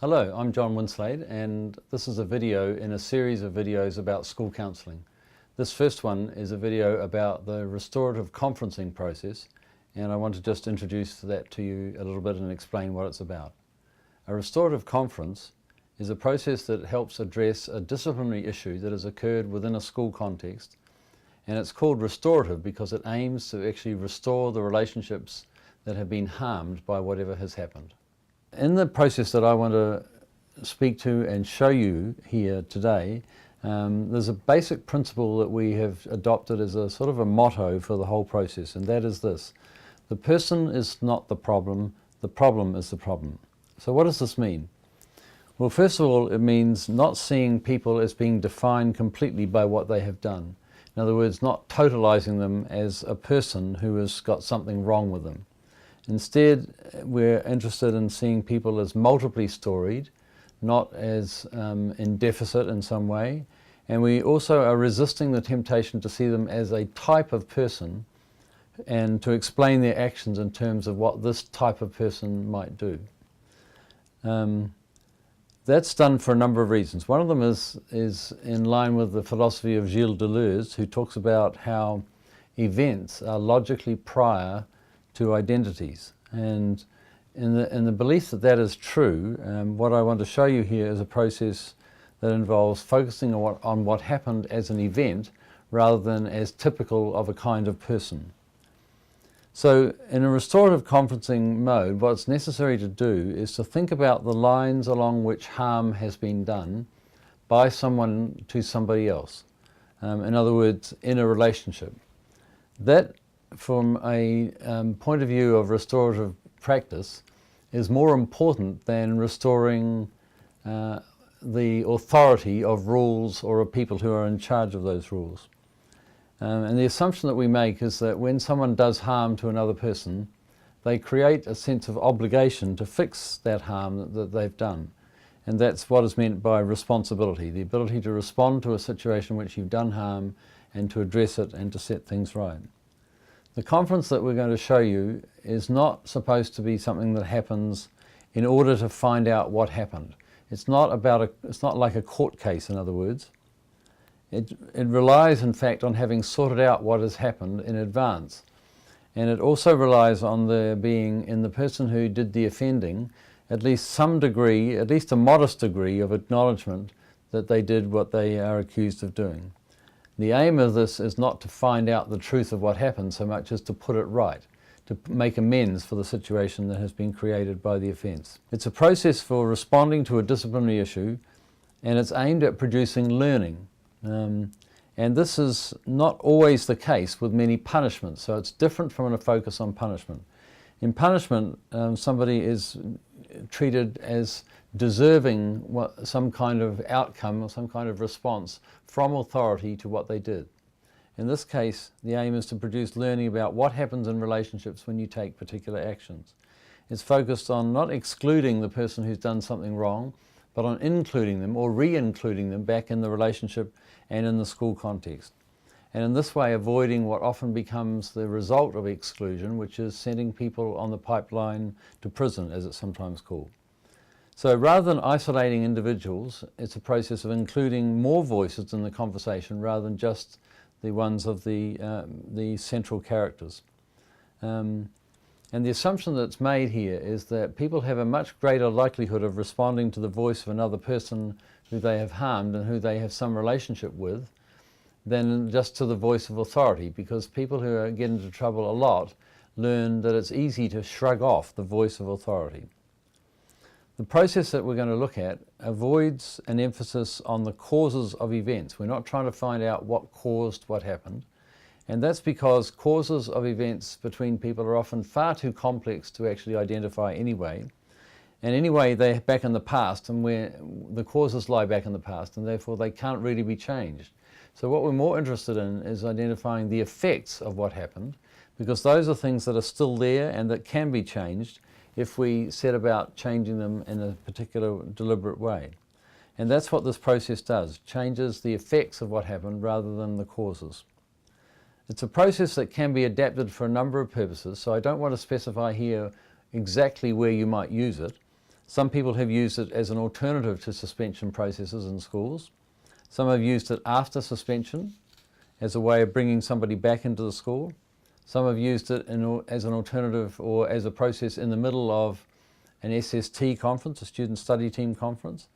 Hello, I'm John Winslade, and this is a video in a series of videos about school counselling. This first one is a video about the restorative conferencing process, and I want to just introduce that to you a little bit and explain what it's about. A restorative conference is a process that helps address a disciplinary issue that has occurred within a school context, and it's called restorative because it aims to actually restore the relationships that have been harmed by whatever has happened. In the process that I want to speak to and show you here today, there's a basic principle that we have adopted as a sort of a motto for the whole process, and that is this: the person is not the problem is the problem. So what does this mean? Well, first of all, it means not seeing people as being defined completely by what they have done. In other words, not totalizing them as a person who has got something wrong with them. Instead, we're interested in seeing people as multiply storied, not as in deficit in some way. And we also are resisting the temptation to see them as a type of person and to explain their actions in terms of what this type of person might do. That's done for a number of reasons. One of them is in line with the philosophy of Gilles Deleuze, who talks about how events are logically prior to identities. And in the belief that that is true, what I want to show you here is a process that involves focusing on what happened as an event rather than as typical of a kind of person. So in a restorative conferencing mode, what's necessary to do is to think about the lines along which harm has been done by someone to somebody else. In other words, in a relationship. That, from a point of view of restorative practice, is more important than restoring the authority of rules or of people who are in charge of those rules. And the assumption that we make is that when someone does harm to another person, they create a sense of obligation to fix that harm that they've done. And that's what is meant by responsibility, the ability to respond to a situation in which you've done harm and to address it and to set things right. The conference that we're going to show you is not supposed to be something that happens in order to find out what happened. It's not like a court case, in other words. It relies, in fact, on having sorted out what has happened in advance. And it also relies on there being, in the person who did the offending, at least some degree, at least a modest degree of acknowledgement that they did what they are accused of doing. The aim of this is not to find out the truth of what happened so much as to put it right, to make amends for the situation that has been created by the offence. It's a process for responding to a disciplinary issue, and it's aimed at producing learning. And this is not always the case with many punishments, so it's different from a focus on punishment. In punishment, somebody is treated as deserving some kind of outcome or some kind of response from authority to what they did. In this case, the aim is to produce learning about what happens in relationships when you take particular actions. It's focused on not excluding the person who's done something wrong, but on including them or re-including them back in the relationship and in the school context. And in this way, avoiding what often becomes the result of exclusion, which is sending people on the pipeline to prison, as it's sometimes called. So rather than isolating individuals, it's a process of including more voices in the conversation rather than just the ones of the central characters. And the assumption that's made here is that people have a much greater likelihood of responding to the voice of another person who they have harmed and who they have some relationship with than just to the voice of authority, because people who get into trouble a lot learn that it's easy to shrug off the voice of authority. The process that we're going to look at avoids an emphasis on the causes of events. We're not trying to find out what caused what happened. And that's because causes of events between people are often far too complex to actually identify anyway. And anyway, they're back in the past, and where the causes lie back in the past, and therefore they can't really be changed. So what we're more interested in is identifying the effects of what happened, because those are things that are still there and that can be changed if we set about changing them in a particular deliberate way. And that's what this process does, changes the effects of what happened rather than the causes. It's a process that can be adapted for a number of purposes, so I don't want to specify here exactly where you might use it, Some people have used it as an alternative to suspension processes in schools. Some have used it after suspension as a way of bringing somebody back into the school. Some have used it as an alternative or as a process in the middle of an SST conference, a student study team conference.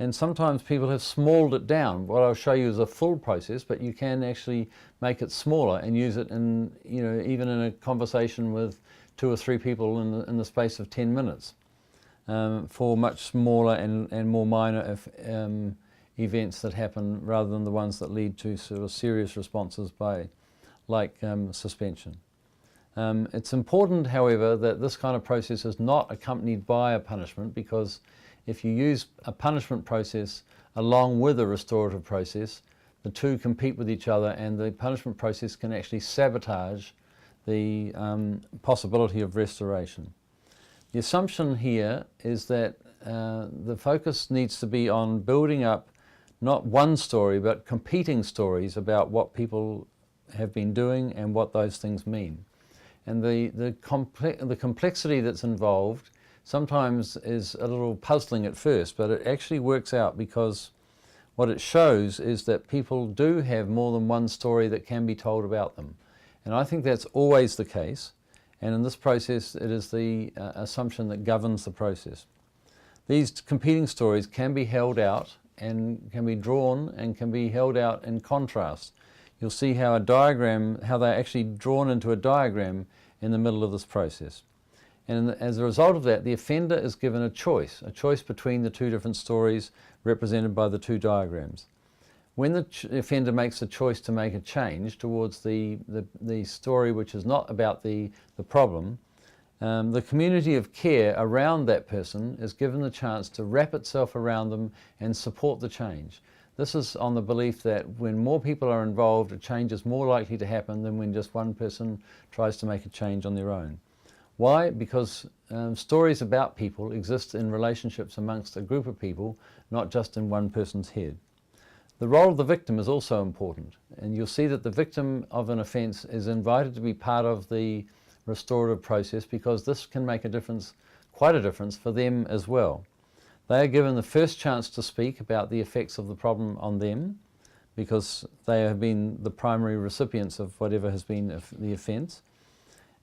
And sometimes people have smalled it down. What I'll show you is a full process, but you can actually make it smaller and use it in, even in a conversation with 2 or 3 people in the space of 10 minutes for much smaller and more minor events that happen rather than the ones that lead to sort of serious responses like suspension. It's important, however, that this kind of process is not accompanied by a punishment, because if you use a punishment process along with a restorative process, the two compete with each other, and the punishment process can actually sabotage the possibility of restoration. The assumption here is that the focus needs to be on building up not one story but competing stories about what people have been doing and what those things mean. And the complexity that's involved sometimes is a little puzzling at first, but it actually works out, because what it shows is that people do have more than one story that can be told about them. And I think that's always the case. And in this process, it is the assumption that governs the process. These competing stories can be held out and can be drawn and can be held out in contrast. You'll see how how they're actually drawn into a diagram in the middle of this process. And as a result of that, the offender is given a choice between the two different stories represented by the two diagrams. When the offender makes a choice to make a change towards the story which is not about the problem, the community of care around that person is given the chance to wrap itself around them and support the change. This is on the belief that when more people are involved, a change is more likely to happen than when just one person tries to make a change on their own. Why? Because stories about people exist in relationships amongst a group of people, not just in one person's head. The role of the victim is also important, and you'll see that the victim of an offence is invited to be part of the restorative process, because this can make a difference, quite a difference, for them as well. They are given the first chance to speak about the effects of the problem on them, because they have been the primary recipients of whatever has been the offence.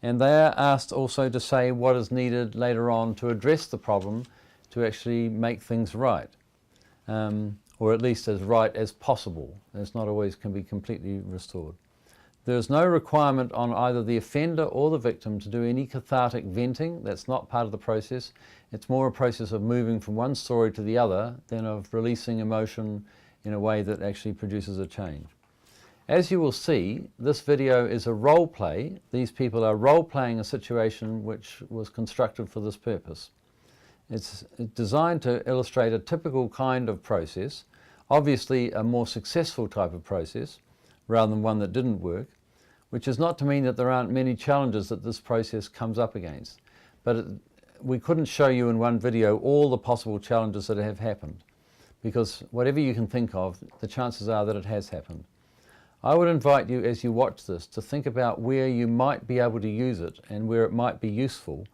And they are asked also to say what is needed later on to address the problem, to actually make things right, or at least as right as possible. It's not always can be completely restored. There is no requirement on either the offender or the victim to do any cathartic venting. That's not part of the process. It's more a process of moving from one story to the other than of releasing emotion in a way that actually produces a change. As you will see, this video is a role play. These people are role playing a situation which was constructed for this purpose. It's designed to illustrate a typical kind of process, obviously a more successful type of process rather than one that didn't work, which is not to mean that there aren't many challenges that this process comes up against. But we couldn't show you in one video all the possible challenges that have happened, because whatever you can think of, the chances are that it has happened. I would invite you, as you watch this, to think about where you might be able to use it and where it might be useful,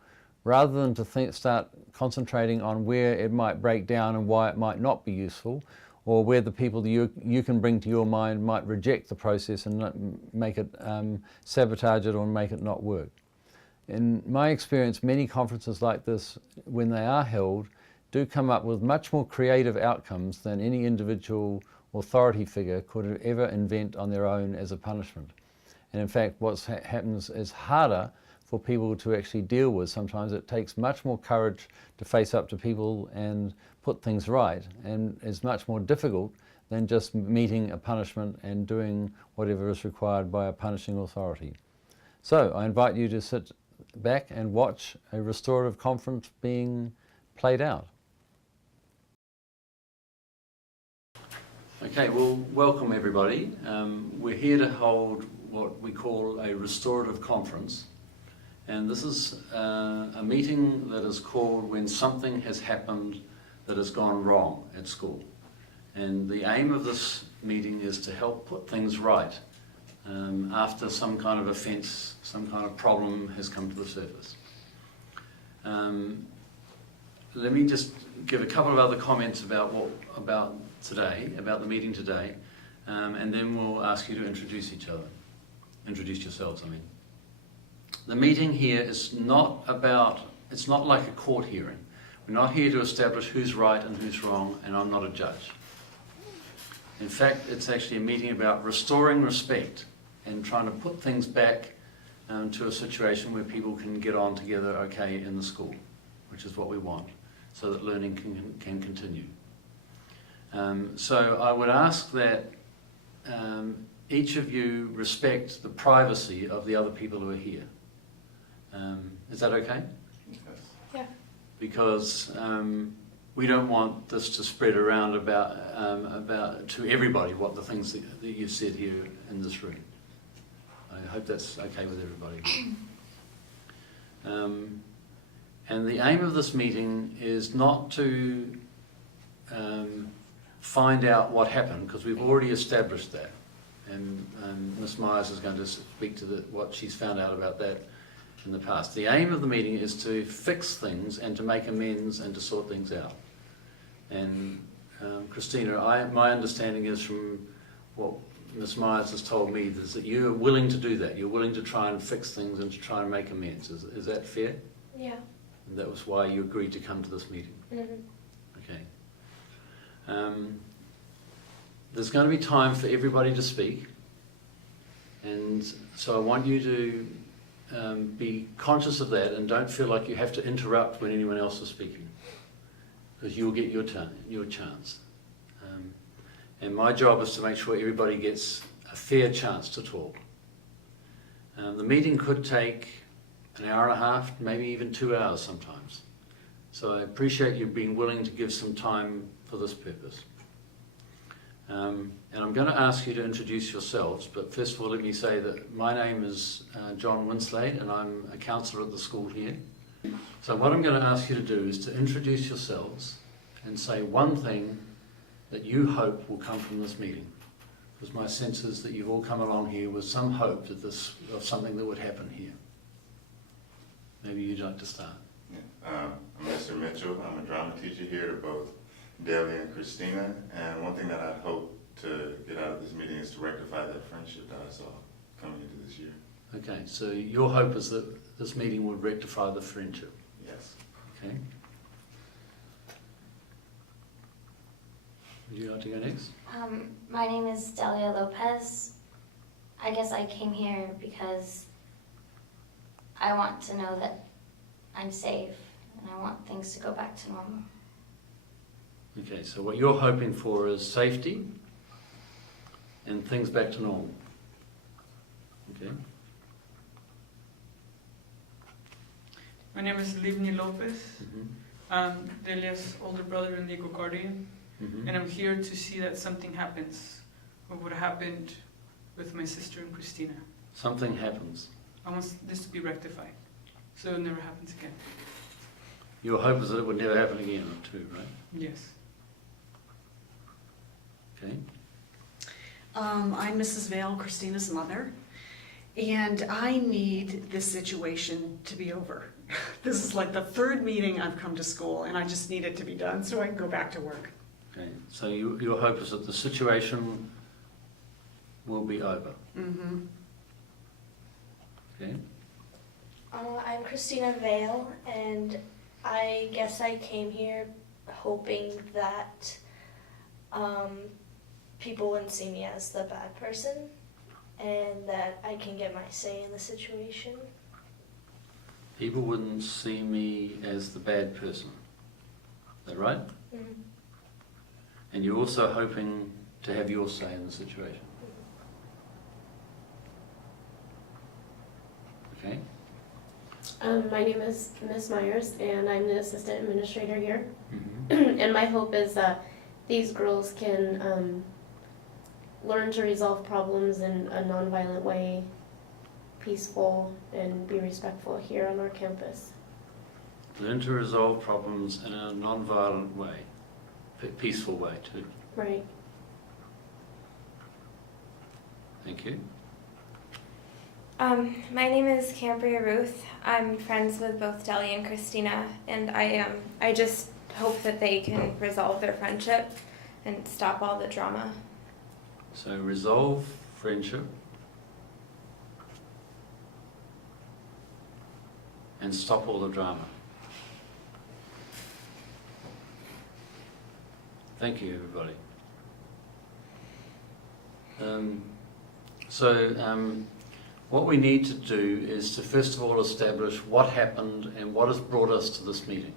rather than to start concentrating on where it might break down and why it might not be useful, or where the people that you can bring to your mind might reject the process and not make it sabotage it or make it not work. In my experience, many conferences like this, when they are held, do come up with much more creative outcomes than any individual authority figure could ever invent on their own as a punishment. And in fact, what happens is harder for people to actually deal with. Sometimes it takes much more courage to face up to people and put things right, and is much more difficult than just meeting a punishment and doing whatever is required by a punishing authority. So I invite you to sit back and watch a restorative conference being played out. Okay, well, welcome everybody. We're here to hold what we call a restorative conference, and this is a meeting that is called when something has happened that has gone wrong at school. And the aim of this meeting is to help put things right after some kind of offence, some kind of problem has come to the surface. let me just give a couple of other comments about the meeting today, and then we'll ask you to introduce yourselves, I mean. The meeting here is not it's not like a court hearing. We're not here to establish who's right and who's wrong, and I'm not a judge. In fact, it's actually a meeting about restoring respect and trying to put things back to a situation where people can get on together okay in the school, which is what we want, so that learning can continue. So I would ask that each of you respect the privacy of the other people who are here. Is that okay? Yes. Yeah. Because we don't want this to spread around about to everybody what the things that you've said here in this room. I hope that's okay with everybody. And the aim of this meeting is not to find out what happened, because we've already established that. And Ms. Myers is going to speak to what she's found out about that in the past. The aim of the meeting is to fix things and to make amends and to sort things out. And Christina, my understanding is from what Ms. Myers has told me is that you're willing to do that. You're willing to try and fix things and to try and make amends. Is that fair? Yeah. And that was why you agreed to come to this meeting? Mm-hmm. Okay. There's going to be time for everybody to speak. And so I want you to be conscious of that and don't feel like you have to interrupt when anyone else is speaking, because you'll get your chance. And my job is to make sure everybody gets a fair chance to talk. The meeting could take an hour and a half, maybe even 2 hours sometimes. So I appreciate you being willing to give some time for this purpose. And I'm going to ask you to introduce yourselves, but first of all let me say that my name is John Winslade and I'm a counsellor at the school here. So what I'm going to ask you to do is to introduce yourselves and say one thing that you hope will come from this meeting. Because my sense is that you've all come along here with some hope that of something that would happen here. Maybe you'd like to start. Yeah. I'm Mr. Mitchell. I'm a drama teacher here to both Delia and Christina. And one thing that I hope to get out of this meeting is to rectify that friendship that I saw coming into this year. Okay, so your hope is that this meeting would rectify the friendship. Yes. Okay. Would you like to go next? My name is Delia Lopez. I guess I came here because I want to know that I'm safe and I want things to go back to normal. Okay, so what you're hoping for is safety and things back to normal. Okay. My name is Livni Lopez. Mm-hmm. I'm Delia's older brother and legal guardian, Mm-hmm. and I'm here to see that something happens. What would have happened with my sister and Christina. Something happens. I want this to be rectified, so it never happens again. Your hope is that it would never happen again, too, right? Yes. Okay. I'm Mrs. Vale, Christina's mother, and I need this situation to be over. This is like the third meeting I've come to school, and I just need it to be done so I can go back to work. Okay, so your hope is that the situation will be over. Mm-hmm. Okay. I'm Christina Vale, and I guess I came here hoping that people wouldn't see me as the bad person and that I can get my say in the situation. People wouldn't see me as the bad person. Is that right? Mm-hmm. And you're also hoping to have your say in the situation. Okay. My name is Ms. Myers, and I'm the assistant administrator here. Mm-hmm. And my hope is that these girls can learn to resolve problems in a nonviolent way, peaceful, and be respectful here on our campus. Learn to resolve problems in a non-violent way, peaceful way too. Right. Thank you. My name is Cambria Ruth. I'm friends with both Deli and Christina, and I just hope that they can resolve their friendship and stop all the drama. So resolve friendship and stop all the drama. Thank you, everybody. What we need to do is to first of all establish what happened and what has brought us to this meeting.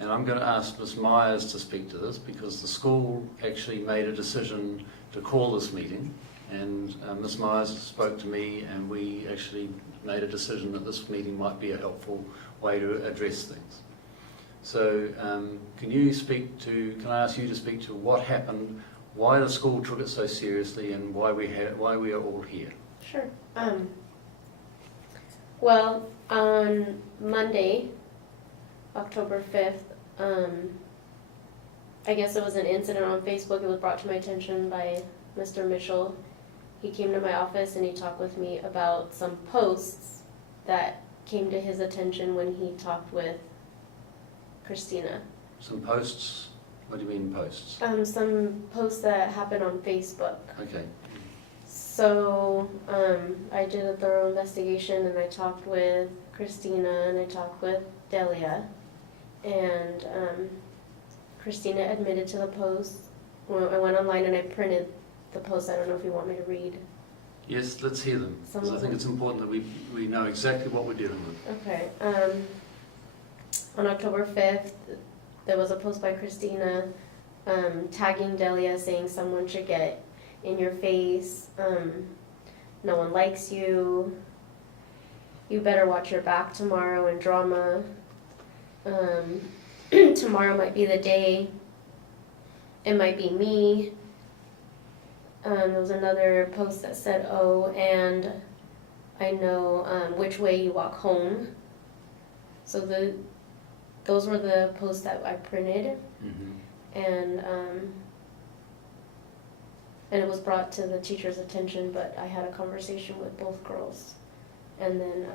And I'm going to ask Ms. Myers to speak to this because the school actually made a decision to call this meeting, and Ms. Myers spoke to me and we actually made a decision that this meeting might be a helpful way to address things. So can I ask you to speak to what happened, why the school took it so seriously, and why we are all here? Sure. Well, on Monday, October 5th, I guess it was an incident on Facebook. It was brought to my attention by Mr. Mitchell. He came to my office and he talked with me about some posts that came to his attention when he talked with Christina. Some posts? What do you mean posts? Some posts that happened on Facebook. Okay. So I did a thorough investigation and I talked with Christina and I talked with Delia, and Christina admitted to the post. Well, I went online and I printed the post. I don't know if you want me to read. Yes, let's hear them. Because I think it's important that we know exactly what we're dealing with. Okay. On October 5th, there was a post by Christina tagging Delia saying someone should get in your face, no one likes you, you better watch your back tomorrow, and drama, tomorrow might be the day, it might be me. There was another post that said, oh, and I know which way you walk home. So those were the posts that I printed. Mm-hmm. And it was brought to the teacher's attention, but I had a conversation with both girls. And then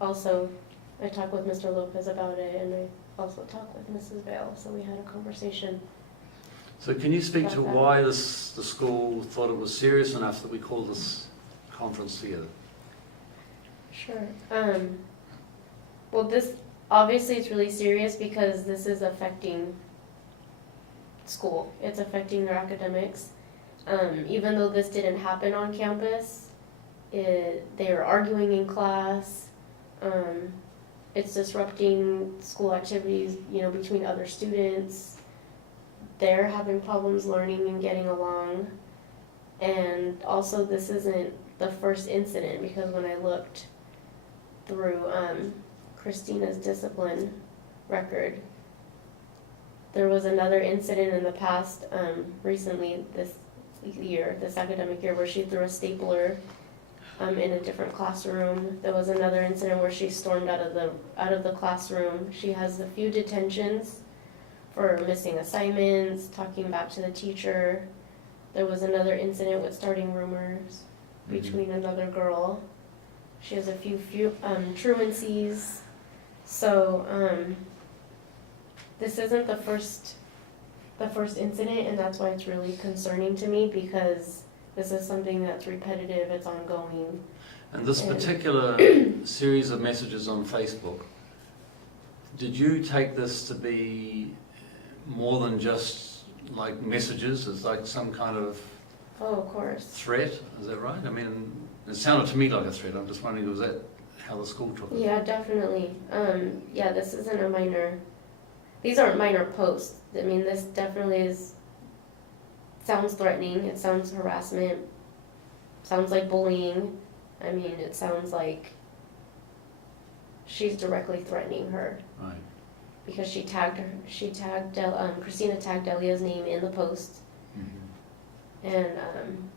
also I talked with Mr. Lopez about it, and I also talked with Mrs. Vale, so we had a conversation. So can you speak to why the school thought it was serious enough that we called this conference together? Sure. Well, this, obviously it's really serious because this is affecting school. It's affecting their academics. Even though this didn't happen on campus, they are arguing in class. It's disrupting school activities, between other students. They're having problems learning and getting along. And also, this isn't the first incident, because when I looked through Christina's discipline record, there was another incident in the past, recently this academic year, where she threw a stapler in a different classroom. There was another incident where she stormed out of the classroom. She has a few detentions for missing assignments, talking back to the teacher. There was another incident with starting rumors between another girl. She has a few truancies. So this isn't the first incident, and that's why it's really concerning to me, because this is something that's repetitive, it's ongoing. And this particular series of messages on Facebook, did you take this to be more than just like messages? It's like some kind of of course, threat, is that right? I mean, it sounded to me like a threat. I'm just wondering, was that how the school took it? Yeah, definitely. Yeah, this isn't a minor, these aren't minor posts. I mean, this definitely sounds threatening, it sounds harassment, sounds like bullying. I mean, it sounds like she's directly threatening her. Right. Because Christina tagged Delia's name in the post. Mm-hmm. And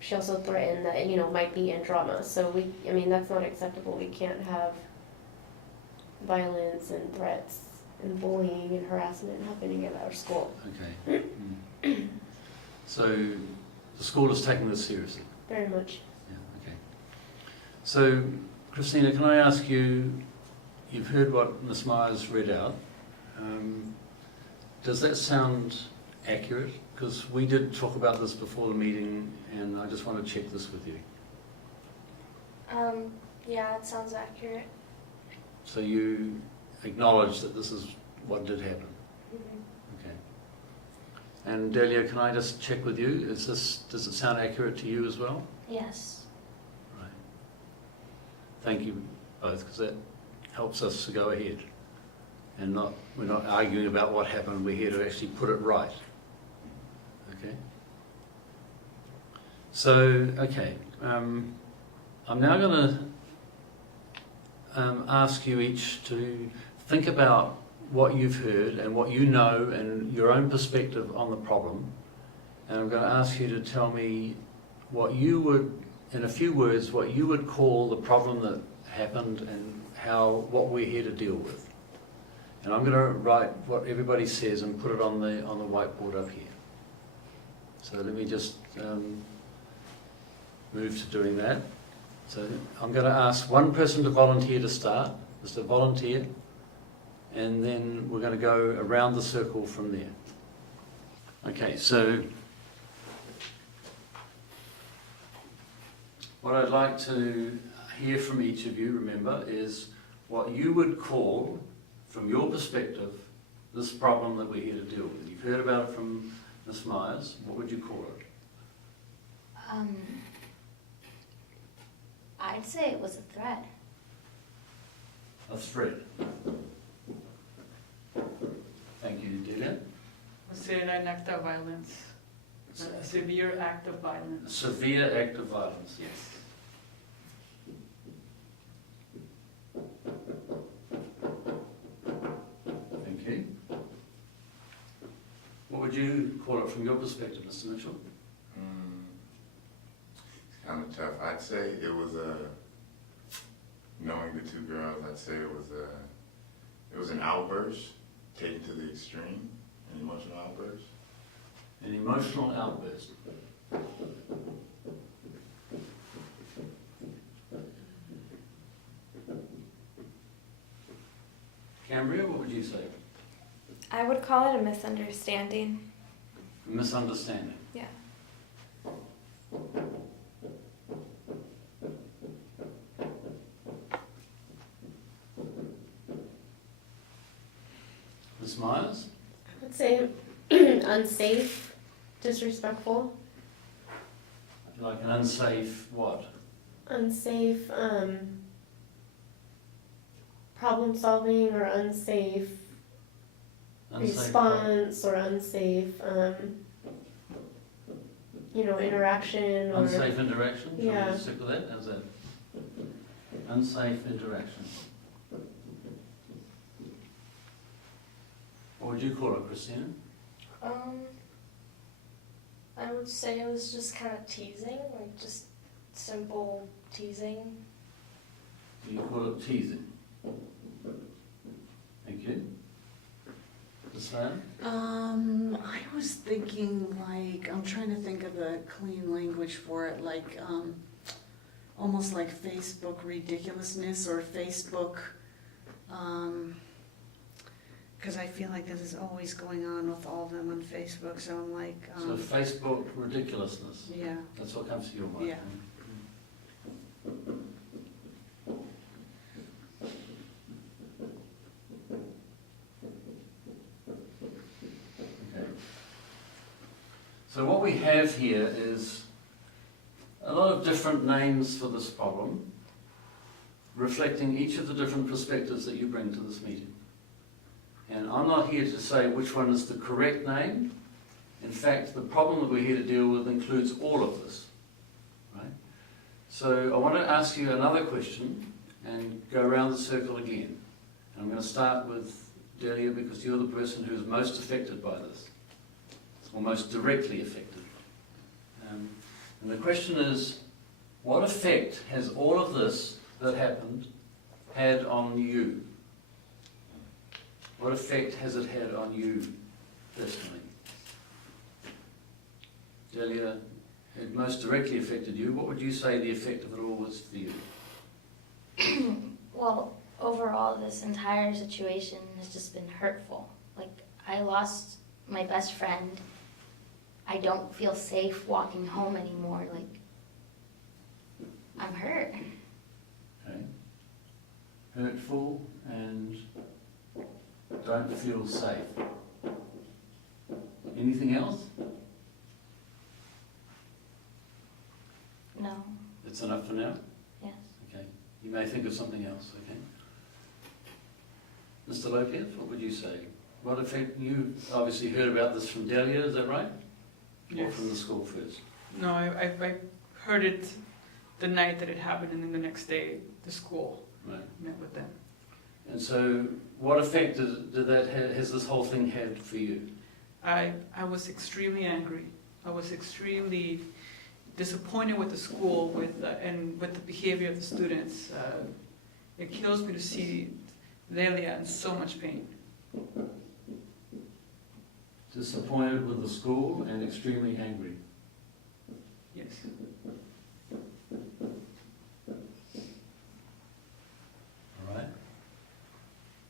she also threatened that, might be in drama. So that's not acceptable. We can't have violence and threats and bullying and harassment happening at our school. Okay. So the school is taking this seriously? Very much. Yeah, okay. So, Christina, can I ask you, you've heard what Ms. Myers read out. Does that sound accurate? Because we did talk about this before the meeting, and I just want to check this with you. Yeah, it sounds accurate. So you acknowledge that this is what did happen? Mm-hmm. Okay. And Delia, can I just check with you? Does it sound accurate to you as well? Yes. Right. Thank you both, because that helps us to go ahead. And we're not arguing about what happened, we're here to actually put it right. Okay? So, okay. I'm now going to ask you each to think about what you've heard and what you know and your own perspective on the problem. And I'm going to ask you to tell me what you would, in a few words, what you would call the problem that happened and what we're here to deal with. And I'm going to write what everybody says and put it on the whiteboard up here. So let me just move to doing that. So I'm going to ask one person to volunteer to start, just a volunteer, and then we're going to go around the circle from there. Okay, so what I'd like to hear from each of you, remember, is what you would call, from your perspective, this problem that we're here to deal with. You've heard about it from Ms. Myers. What would you call it? I'd say it was a threat. A threat. Thank you, Delia. I'll say an act of violence. A severe act of violence. A severe act of violence. Yes. Thank you. What would you call it from your perspective, Mr. Mitchell? It's kind of tough. I'd say it was knowing the two girls, I'd say it was an outburst taken to the extreme, an emotional outburst. An emotional outburst. Cambria, what would you say? I would call it a misunderstanding. Misunderstanding. Yeah. Ms. Myers? I would say unsafe, disrespectful, Like an unsafe what? unsafe problem solving or unsafe response or unsafe interaction or Unsafe interaction? Shall Yeah. we stick with that? How's that? Unsafe interaction. What would you call it, Christina? I would say it was just kind of teasing, like just simple teasing. Do you call it teasing? Thank you. Ms. Van? I was thinking like, I'm trying to think of the clean language for it, like, almost like Facebook ridiculousness or Facebook, because I feel like this is always going on with all of them on Facebook, so I'm like, So Facebook ridiculousness. yeah, That's what comes to your mind. Yeah. Okay. So what we have here is a lot of different names for this problem, reflecting each of the different perspectives that you bring to this meeting. And I'm not here to say which one is the correct name. In fact, the problem that we're here to deal with includes all of this. Right? So I want to ask you another question and go around the circle again. And I'm going to start with Delia because you're the person who is most affected by this, or most directly affected. And the question is, what effect has all of this that happened had on you? What effect has it had on you personally? Delia, it most directly affected you. What would you say the effect of it all was for you? Well, overall, this entire situation has just been hurtful. Like, I lost my best friend. I don't feel safe walking home anymore. Like, I'm hurt. Okay. Hurtful and don't feel safe. Anything else? No, That's enough for now? yes. Okay. You may think of something else, okay? Mr. Lopez, what would you say? What effect, you obviously heard about this from Delia, is that right? Or Yes. from the school first? No, I heard it the night that it happened, and then the next day the school Right. met with them. And so what effect has this whole thing had for you? I was extremely angry. I was extremely disappointed with the school, and with the behavior of the students. It kills me to see Lelia in so much pain. Disappointed with the school and extremely angry. Yes. All right.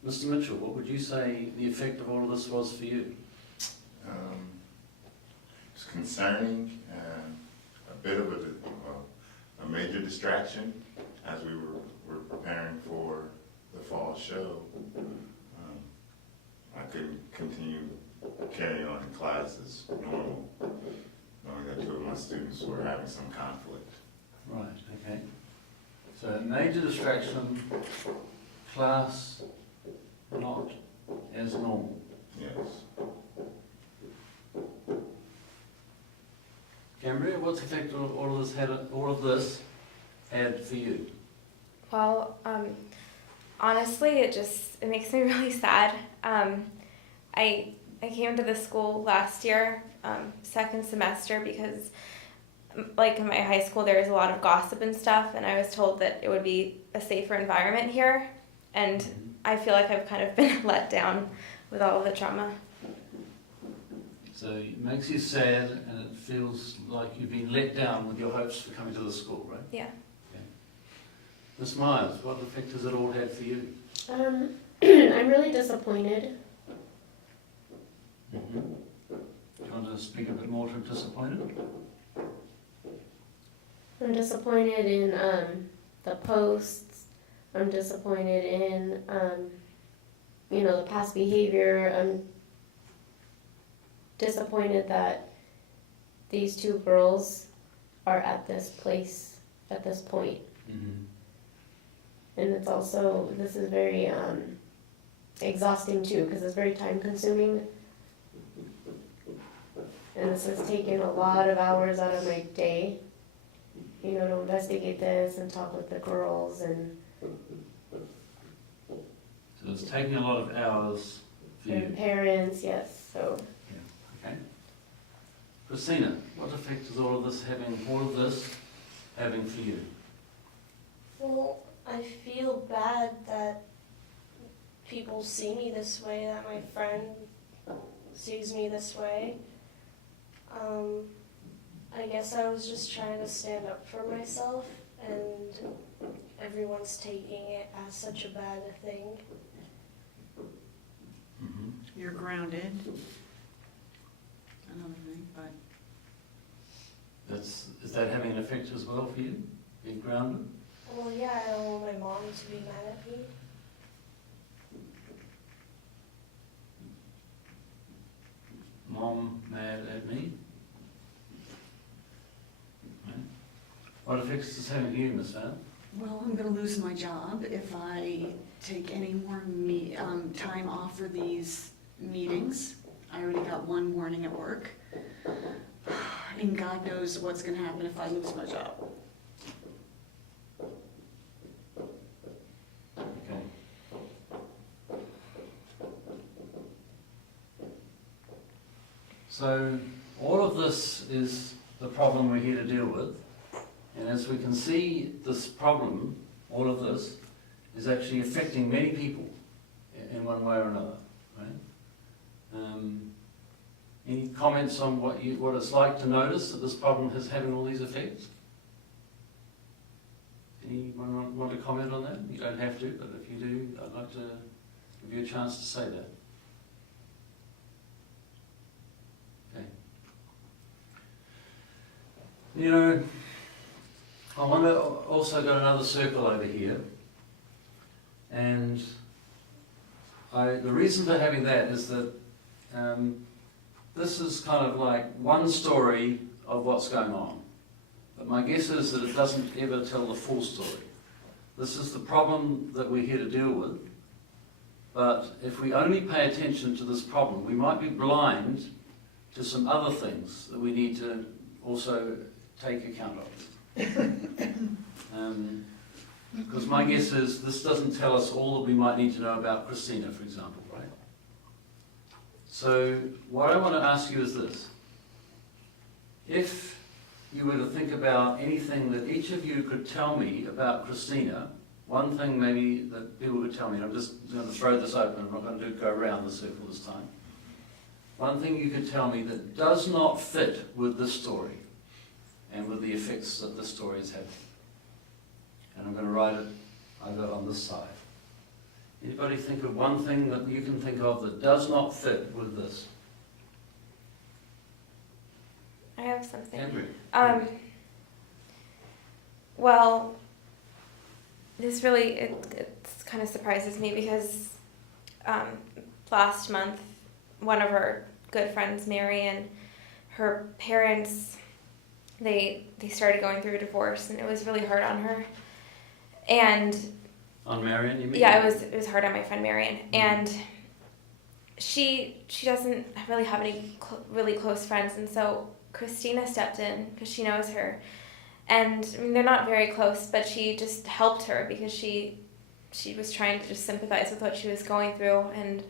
Mr. Mitchell, what would you say the effect of all of this was for you? It's concerning and a bit of a major distraction as we were preparing for the fall show. I couldn't continue carrying on in class as normal, knowing that two of my students were having some conflict. Right, okay. So major distraction, class not as normal. Yes. Cambria, what's the effect all of this had for you? Well, honestly, it makes me really sad. I came to the school last year, second semester, because like in my high school there was a lot of gossip and stuff, and I was told that it would be a safer environment here, and I feel like I've kind of been let down with all of the trauma. So it makes you sad and it feels like you've been let down with your hopes for coming to the school, right? Yeah. Ms. Myers, what effect has it all had for you? I'm really disappointed. Do you want to speak a bit more to disappointed? I'm disappointed in the posts. I'm disappointed in the past behavior. I'm disappointed that these two girls are at this place at this point. And it's also, this is very exhausting too, because it's very time consuming. And this has taken a lot of hours out of my day, to investigate this and talk with the girls. And So it's taking a lot of hours for their you. parents, yes, so. Okay. Christina, what effect is all of this having for you? Well, I feel bad that people see me this way, that my friend sees me this way. I guess I was just trying to stand up for myself, and everyone's taking it as such a bad thing. You're grounded. Another thing, but Is that having an effect as well for you? Being grounded? Well, yeah, I don't want my mom to be mad at me. Mom mad at me? Right. What effects is this having on you, Miss Van? well, I'm going to lose my job if I take any more time off for these meetings. I already got one warning at work, and God knows what's going to happen if I lose my job. Okay. So all of this is the problem we're here to deal with. And as we can see, this problem, all of this, is actually affecting many people in one way or another, right? Any comments on what it's like to notice that this problem is having all these effects? Anyone want to comment on that? You don't have to, but if you do, I'd like to give you a chance to say that. Okay. You know, I want to also got another circle over here, and the reason for having that is that this is kind of like one story of what's going on. But my guess is that it doesn't ever tell the full story. This is the problem that we're here to deal with. But if we only pay attention to this problem, we might be blind to some other things that we need to also take account of. Because my guess is this doesn't tell us all that we might need to know about Christina, for example, right? So what I want to ask you is this. If you were to think about anything that each of you could tell me about Christina, one thing maybe that people could tell me, and I'm just going to throw this open, I'm not going to go around the circle this time. One thing you could tell me that does not fit with this story and with the effects that this story is having. And I'm going to write it over on this side. Anybody think of one thing that you can think of that does not fit with this? I have something. Andrew. Well, this really, it kind of surprises me because last month, one of our good friends, Marion, her parents, they started going through a divorce, and it was really hard on her. And On Marion, you mean? yeah, it was hard on my friend Marion, and she doesn't really have any really close friends, and so Christina stepped in because she knows her, and I mean they're not very close, but she just helped her because she was trying to just sympathize with what she was going through, and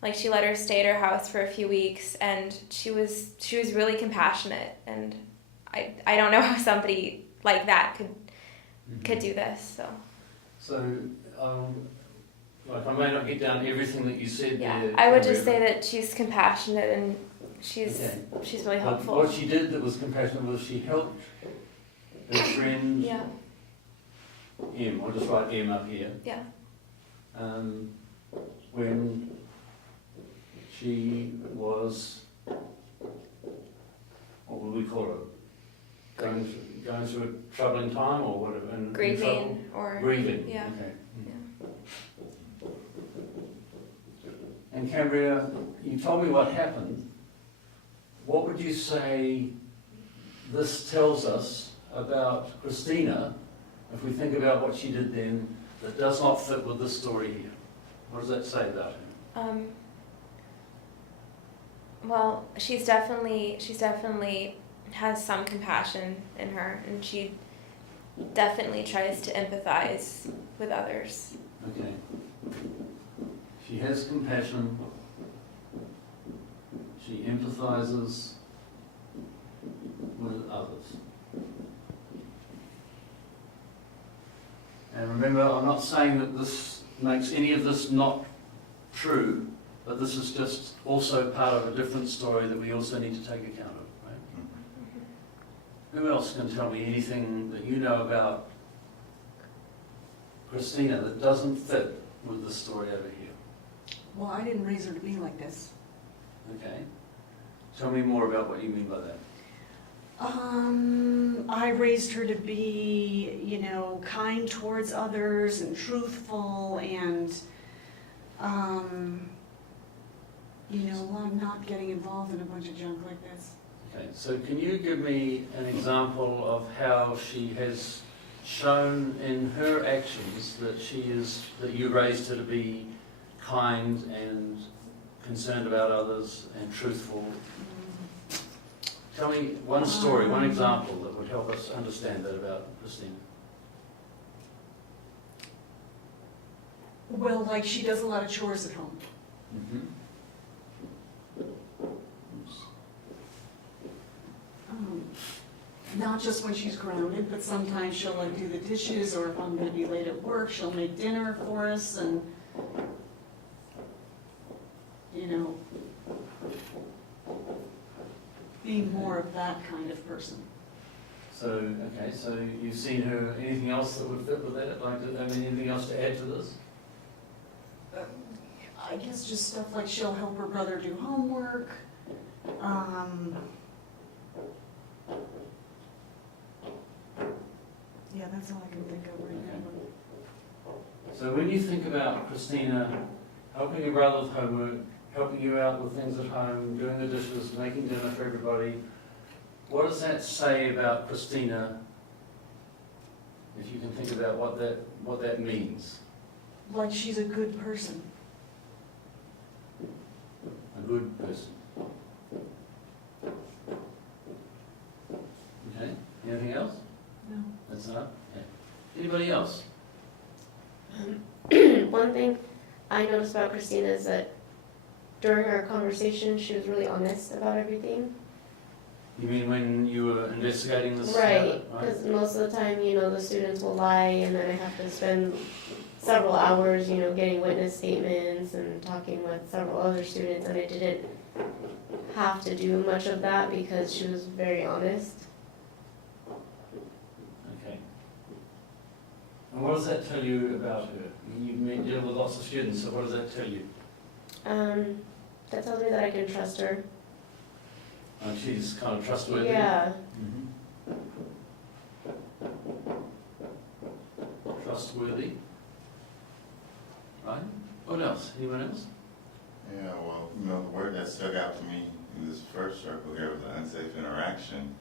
like she let her stay at her house for a few weeks, and she was really compassionate, and I don't know how somebody like that could do this. So like I may not get down everything that you said yeah, there. I would just say that she's compassionate and she's really But helpful. what she did that was compassionate was she helped her friend Yeah, M. I'll just write M up here. yeah, When she was, what would we call it? Going through a troubling time or whatever? In trouble? grieving or Grieving. yeah. Okay. Yeah. And Cambria, you told me what happened. What would you say this tells us about Christina, if we think about what she did then, that does not fit with this story here? What does that say about her? Well, she's definitely has some compassion in her, and she definitely tries to empathize with others. Okay. She has compassion. She empathizes with others. And remember, I'm not saying that this makes any of this not true, but this is just also part of a different story that we also need to take account of, right? Who else can tell me anything that you know about Christina that doesn't fit with the story over here? Well, I didn't raise her to be like this. Okay. Tell me more about what you mean by that. I raised her to be, kind towards others and truthful and, not getting involved in a bunch of junk like this. Okay, so can you give me an example of how she has shown in her actions that you raised her to be kind and concerned about others and truthful? Tell me one story, one example that would help us understand that about Christina. Well, like she does a lot of chores at home. Mm-hmm. Not just when she's grounded, but sometimes she'll do the dishes, or if I'm gonna be late at work, she'll make dinner for us, and, being more of that kind of person. So, okay, so you've seen her, anything else that would fit with that? Like, anything else to add to this? I guess just stuff like she'll help her brother do homework. Yeah, that's all I can think of right now. So when you think about Christina helping your brother with homework, helping you out with things at home, doing the dishes, making dinner for everybody, what does that say about Christina, if you can think about what that means? Like she's a good person. A good person. Okay, anything else? No. That's enough? Okay. Anybody else? One thing I noticed about Christina is that during our conversation, she was really honest about everything. You mean when you were investigating this? Right, because most of the time, the students will lie, and then I have to spend several hours, getting witness statements and talking with several other students, and I didn't have to do much of that because she was very honest. Okay. And what does that tell you about her? You deal with lots of students, so what does that tell you? That tells me that I can trust her. And she's kind of trustworthy? Yeah. Trustworthy. Right? What else? Anyone else? Yeah, well, the word that stuck out to me in this first circle here was the unsafe interaction,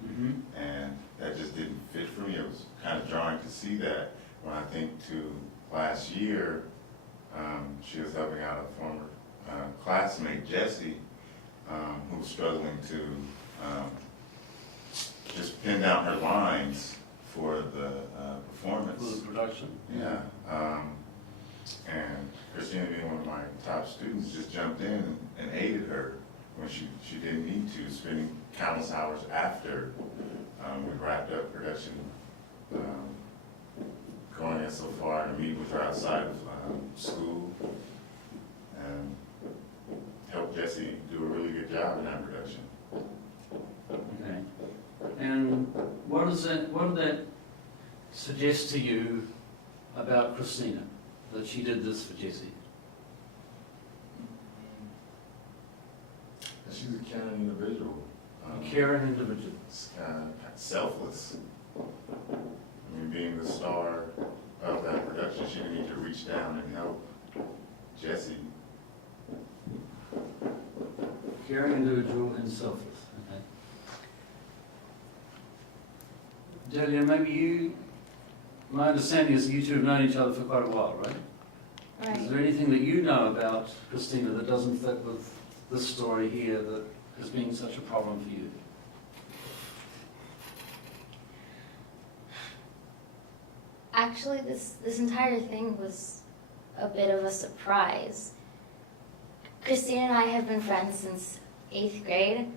and that just didn't fit for me. It was kind of jarring to see that when I think to last year, she was helping out a former classmate, Jessie, who was struggling to just pin down her lines for the performance. For the production? Yeah. And Christina, being one of my top students, just jumped in and aided her when she didn't need to, spending countless hours after we wrapped up production, going in so far to meet with her outside of school, and helped Jessie do a really good job in that production. Okay. And what did that suggest to you about Christina, that she did this for Jessie? She's a caring individual. A caring individual. Selfless. I mean, being the star of that production, she didn't need to reach down and help Jessie. Caring individual and selfless. Okay. Delia, maybe my understanding is you two have known each other for quite a while, right? Right. Is there anything that you know about Christina that doesn't fit with this story here that has been such a problem for you? Actually, this entire thing was a bit of a surprise. Christine and I have been friends since 8th grade,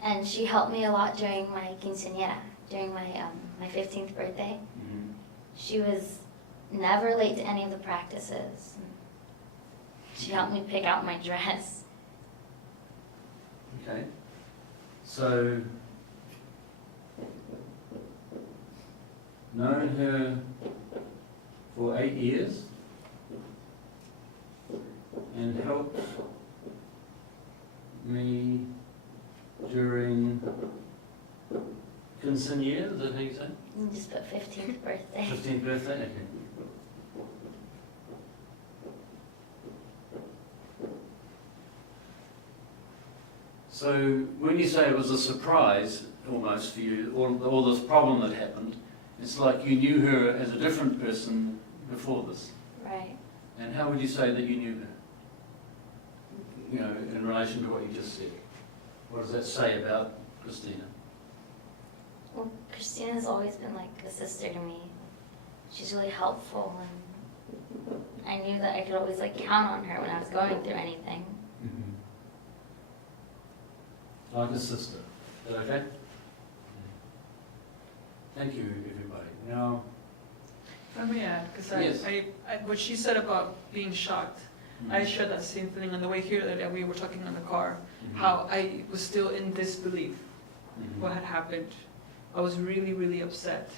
and she helped me a lot during my quinceañera, during my 15th birthday. Mm-hmm. She was never late to any of the practices. She helped me pick out my dress. Okay. So, known her for 8 years and helped me during quinceañera, is that how you say? You just put 15th birthday. 15th birthday? Okay. So when you say it was a surprise almost for you, all this problem that happened, it's like you knew her as a different person before this. Right. And how would you say that you knew her? You know, in relation to what you just said. What does that say about Christina? Well, Christina's always been like a sister to me. She's really helpful, and I knew that I could always count on her when I was going through anything. Like a sister. Is that okay? Thank you, everybody. Now, If I may add, because Yes. what she said about being shocked, I shared that same feeling on the way here that we were talking in the car, how I was still in disbelief what had happened. I was really, really upset.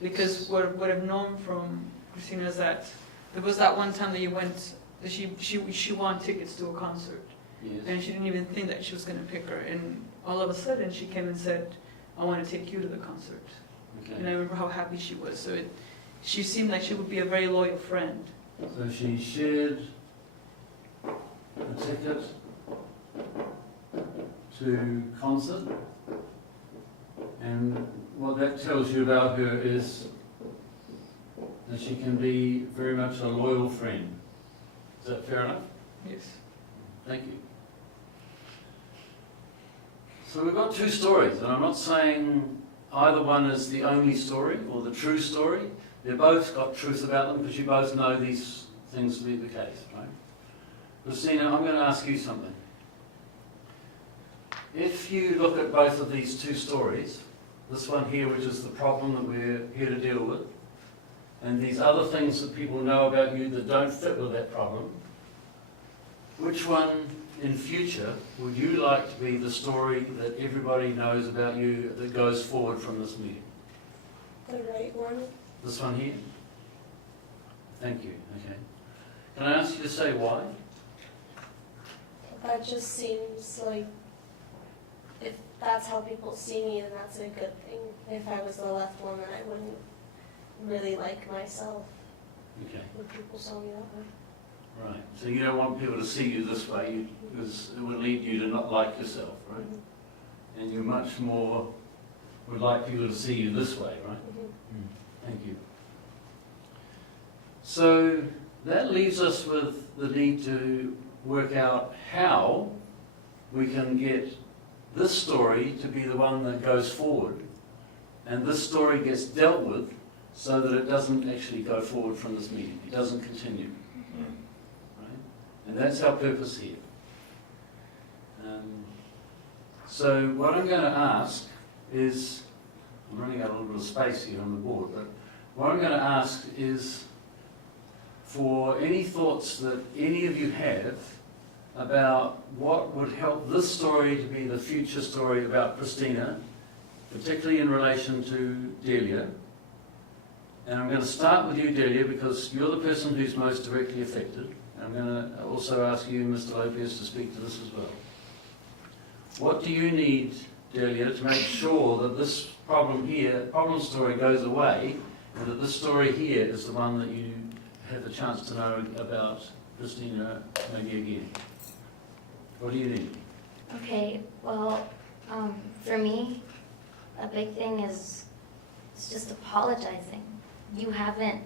Because what I've known from Christina is that there was that one time that you went, that she won tickets to a concert. Yes. And she didn't even think that she was going to pick her. And all of a sudden she came and said, I want to take you to the concert. Okay. And I remember how happy she was. So she seemed like she would be a very loyal friend. So she shared a ticket to concert, and what that tells you about her is that she can be very much a loyal friend. Is that fair enough? Yes. Thank you. So we've got two stories, and I'm not saying either one is the only story or the true story. They've both got truth about them because you both know these things to be the case, right? Christina, I'm going to ask you something. If you look at both of these two stories, this one here, which is the problem that we're here to deal with, and these other things that people know about you that don't fit with that problem, which one in future would you like to be the story that everybody knows about you that goes forward from this meeting? The right one? This one here? Thank you. Okay. Can I ask you to say why? That just seems like if that's how people see me, then that's a good thing. If I was the left one, then I wouldn't really like myself Okay. when people saw me that way. Right. So you don't want people to see you this way because it would lead you to not like yourself, right? And you much more would like people to see you this way, right? Thank you. So that leaves us with the need to work out how we can get this story to be the one that goes forward, and this story gets dealt with so that it doesn't actually go forward from this meeting. It doesn't continue. Right? And that's our purpose here. So what I'm going to ask is, I'm running out a little bit of space here on the board, but what I'm going to ask is for any thoughts that any of you have about what would help this story to be the future story about Christina, particularly in relation to Delia. And I'm going to start with you, Delia, because you're the person who's most directly affected. And I'm going to also ask you, Mr. Lopez, to speak to this as well. What do you need, Delia, to make sure that this problem here, problem story goes away, and that this story here is the one that you have the chance to know about Christina maybe again? What do you need? Okay, well, for me, a big thing is it's just apologizing. You haven't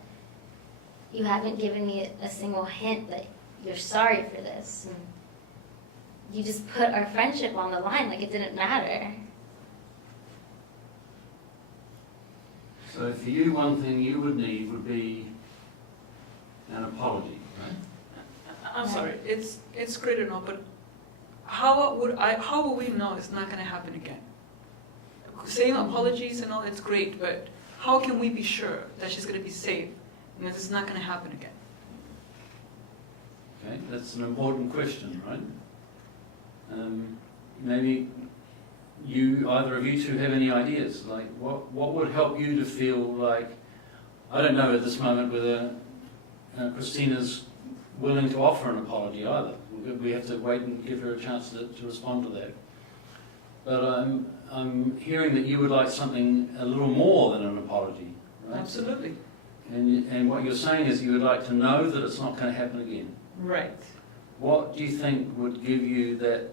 given me a single hint that you're sorry for this. And you just put our friendship on the line like it didn't matter. So for you, one thing you would need would be an apology, right? I'm sorry, it's great and all, but how will we know it's not going to happen again? Saying apologies and all, it's great, but how can we be sure that she's going to be safe and that it's not going to happen again? Okay, that's an important question, right? Maybe either of you two have any ideas, like what would help you to feel like, I don't know at this moment whether Christina's willing to offer an apology either. We have to wait and give her a chance to respond to that. But I'm hearing that you would like something a little more than an apology, right? Absolutely. And what you're saying is you would like to know that it's not going to happen again. Right. What do you think would give you that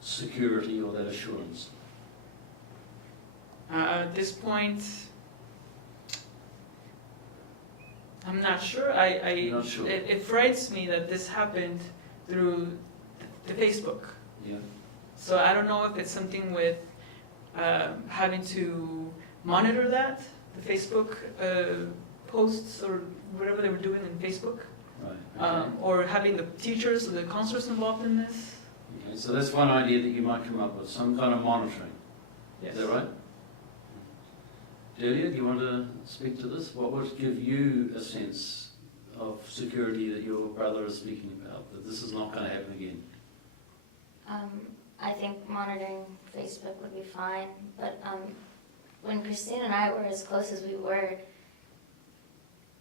security or that assurance? At this point, I'm not sure. You're not sure? It frightens me that this happened through the Facebook. Yeah. So I don't know if it's something with having to monitor that, the Facebook posts or whatever they were doing in Facebook, Right. Okay. or having the teachers or the counselors involved in this. Okay, so that's one idea that you might come up with, some kind of monitoring. Yes. Is that right? Delia, do you want to speak to this? What would give you a sense of security that your brother is speaking about, that this is not going to happen again? I think monitoring Facebook would be fine, but when Christine and I were as close as we were,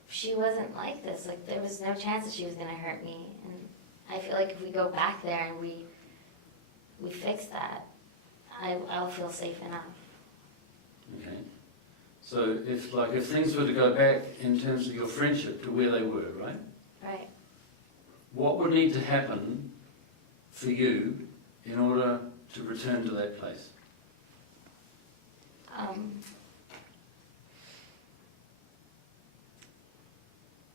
she wasn't like this. Like, there was no chance that she was gonna hurt me. And I feel like if we go back there and we fix that, I'll feel safe enough. Okay. So if things were to go back in terms of your friendship to where they were, right? Right. What would need to happen for you in order to return to that place?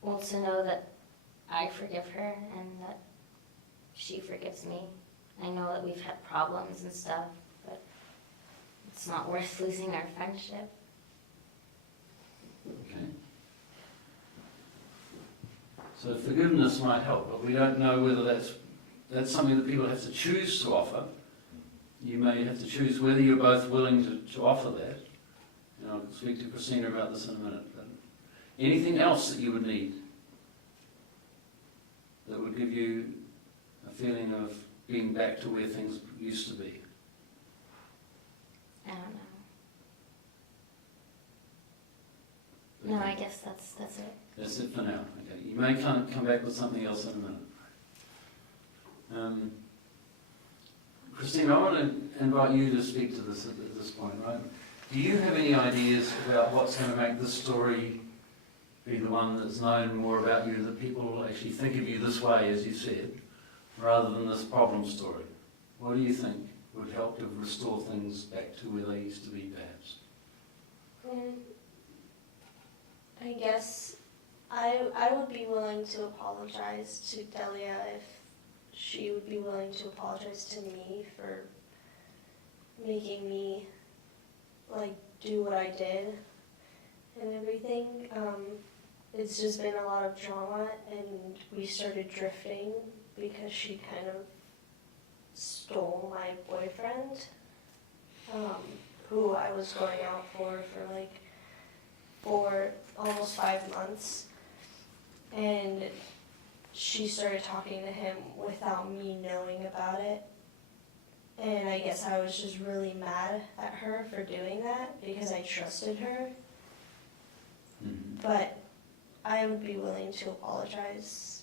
Well, to know that I forgive her and that she forgives me. I know that we've had problems and stuff, but it's not worth losing our friendship. Okay. So forgiveness might help, but we don't know whether that's something that people have to choose to offer. You may have to choose whether you're both willing to offer that. And I'll speak to Christina about this in a minute. But anything else that you would need that would give you a feeling of being back to where things used to be? I don't know. No, I guess that's it. That's it for now. Okay. You may come back with something else in a minute. Christine, I want to invite you to speak to this at this point, right? Do you have any ideas about what's going to make this story be the one that's known more about you, that people will actually think of you this way, as you said, rather than this problem story? What do you think would help to restore things back to where they used to be, perhaps? I guess I would be willing to apologize to Delia if she would be willing to apologize to me for making me like do what I did and everything. It's just been a lot of drama, and we started drifting because she kind of stole my boyfriend, who I was going out for almost 5 months, and she started talking to him without me knowing about it. And I guess I was just really mad at her for doing that because I trusted her. Mm-hmm. But I would be willing to apologize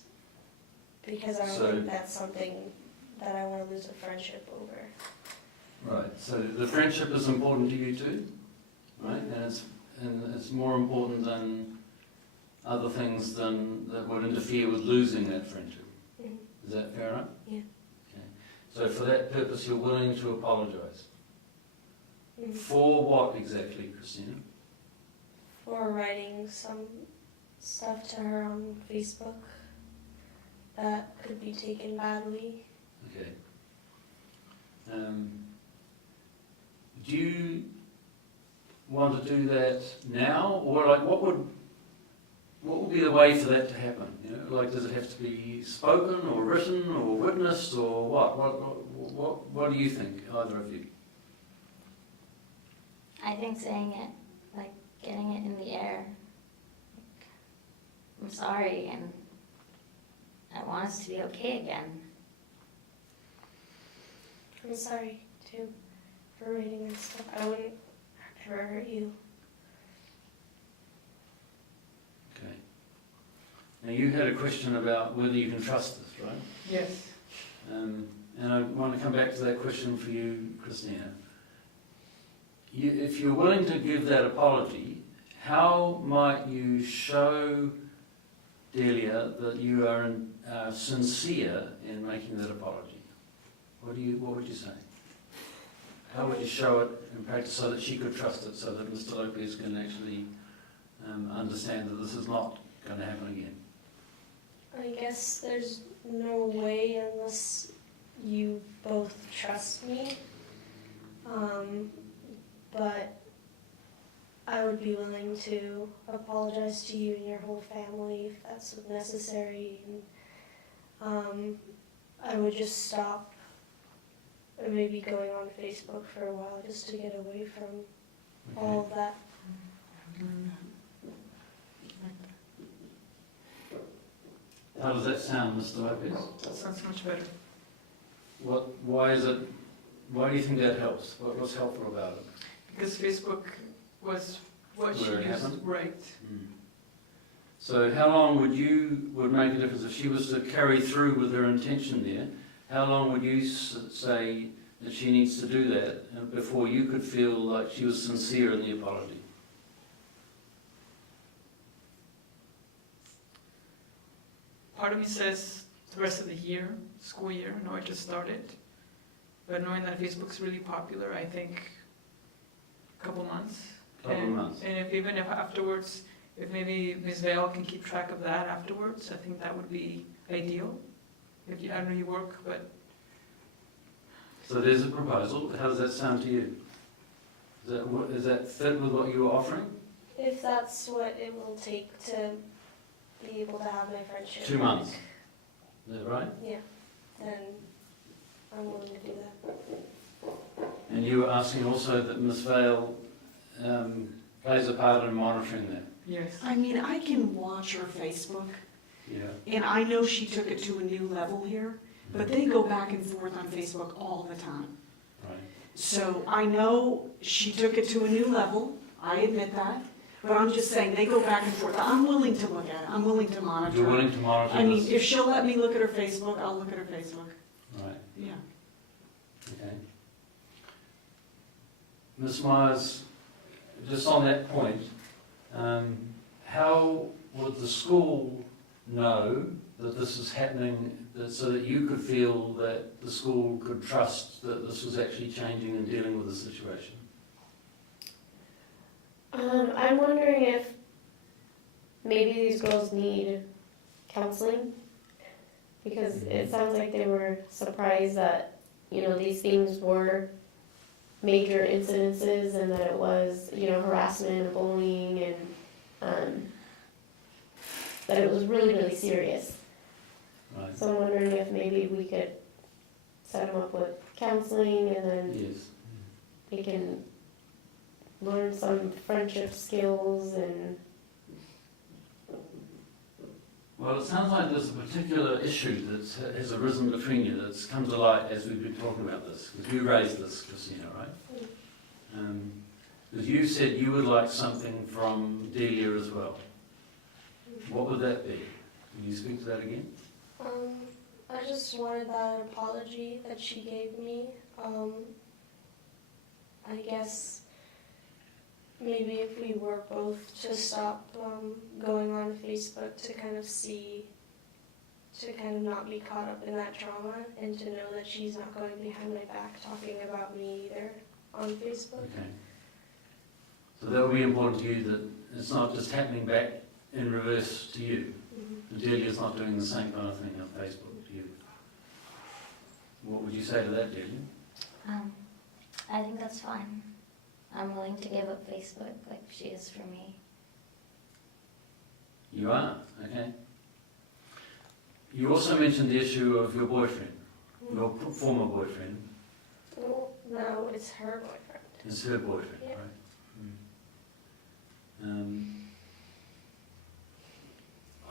because I don't So- think that's something that I want to lose a friendship over. Right. So the friendship is important to you too, right? And it's more important than other things that would interfere with losing that friendship. Mhm. Is that fair enough? Yeah. Okay. So for that purpose, you're willing to apologise. Mhm. For what exactly, Christina? For writing some stuff to her on Facebook that could be taken badly. Okay. Do you want to do that now, or like what would be the way for that to happen? You know, like does it have to be spoken or written or witnessed or what? What do you think, either of you? I think saying it, like getting it in the air. I'm sorry, and I want us to be okay again. I'm sorry, too, for writing and stuff. I wouldn't ever hurt you. Okay. Now you had a question about whether you can trust this, right? Yes. And I want to come back to that question for you, Christina. If you're willing to give that apology, how might you show Delia that you are sincere in making that apology? What would you say? How would you show it in practice so that she could trust it, so that Mr. Lopez can actually understand that this is not going to happen again? I guess there's no way unless you both trust me. But I would be willing to apologize to you and your whole family if that's necessary. And I would just stop maybe going on Facebook for a while just to get away from all of that. How does that sound, Mr. Lopez? That sounds much better. Why do you think that helps? What's helpful about it? Because Facebook was what she Where it used, happened? right. So how long would make a difference if she was to carry through with her intention there? How long would you say that she needs to do that before you could feel like she was sincere in the apology? Part of me says the rest of the year, school year, I know it just started. But knowing that Facebook's really popular, I think a couple months. Couple of months. And even if afterwards, if maybe Ms. Vale can keep track of that afterwards, I think that would be ideal. I know you work, but So there's a proposal. How does that sound to you? Is that fit with what you were offering? If that's what it will take to be able to have my friendship. 2 months. Is that right? Yeah, then I'm willing to do that. And you were asking also that Ms. Vale plays a part in monitoring that. yes. I mean, I can watch her Facebook, Yeah. and I know she took it to a new level here, but they go back and forth on Facebook all the time. Right. So I know she took it to a new level, I admit that, but I'm just saying, they go back and forth. I'm willing to look at it, I'm willing to monitor. You're willing to monitor I mean, this? if she'll let me look at her Facebook, I'll look at her Facebook, Right. yeah. Okay. Ms. Myers, just on that point, how would the school know that this is happening so that you could feel that the school could trust that this was actually changing and dealing with the situation? I'm wondering if maybe these girls need counseling, because it sounds like they were surprised that, you know, these things were major incidences and that it was, you know, harassment and bullying, and that it was really, really serious. Right. So I'm wondering if maybe we could set them up with counseling, and then Yes. they can learn some friendship skills and Well, it sounds like there's a particular issue that has arisen between you that's come to light as we've been talking about this, because you raised this, Christina, right? Because you said you would like something from Delia as well. What would that be? Can you speak to that again? I just wanted that apology that she gave me. I guess maybe if we were both to stop going on Facebook to kind of not be caught up in that trauma, and to know that she's not going behind my back talking about me either on Facebook. Okay. So that would be important to you, that it's not just happening back in reverse to you. Delia's not doing the same kind of thing on Facebook to you. What would you say to that, Delia? I think that's fine. I'm willing to give up Facebook like she is for me. You are, okay. You also mentioned the issue of your boyfriend, your former boyfriend. Well, no, it's her boyfriend. It's her boyfriend, Yeah. right?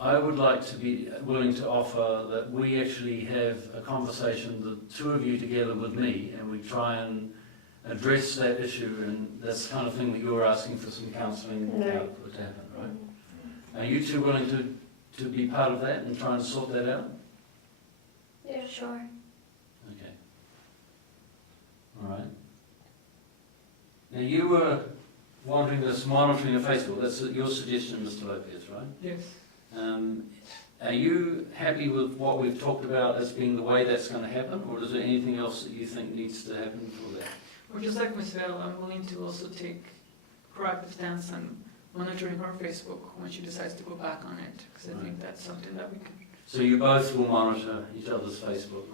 I would like to be willing to offer that we actually have a conversation, the two of you together with me, and we try and address that issue, and that's the kind of thing that you're asking for some counselling Right. to happen, right? Are you two willing to be part of that and try and sort that out? Yeah, Sure. Okay. All right. Now you were wanting this monitoring of Facebook. That's your suggestion, Mr. Lopez, right? Yes. Are you happy with what we've talked about as being the way that's going to happen, or is there anything else that you think needs to happen for that? Well, just like Ms. Vale, I'm willing to also take proactive stance on monitoring her Facebook when she decides to go back on it, because I think that's something that we can. So you both will monitor each other's Facebook,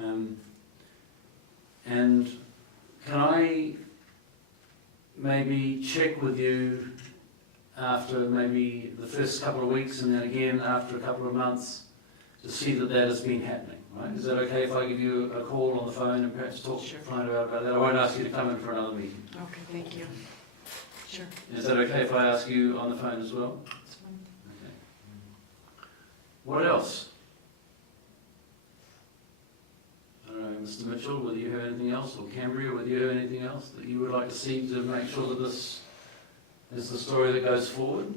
right? And can I maybe check with you after maybe the first couple of weeks, and then again after a couple of months, to see that that has been happening, right? Is that okay if I give you a call on the phone and perhaps talk Sure. find out about that? I won't ask you to come in for another meeting. Okay, thank you. Sure. Is that okay if I ask you on the phone as well? That's fine. Okay. What else? I don't know, Mr. Mitchell, whether you have anything else, or Cambria, whether you have anything else that you would like to see to make sure that this is the story that goes forward?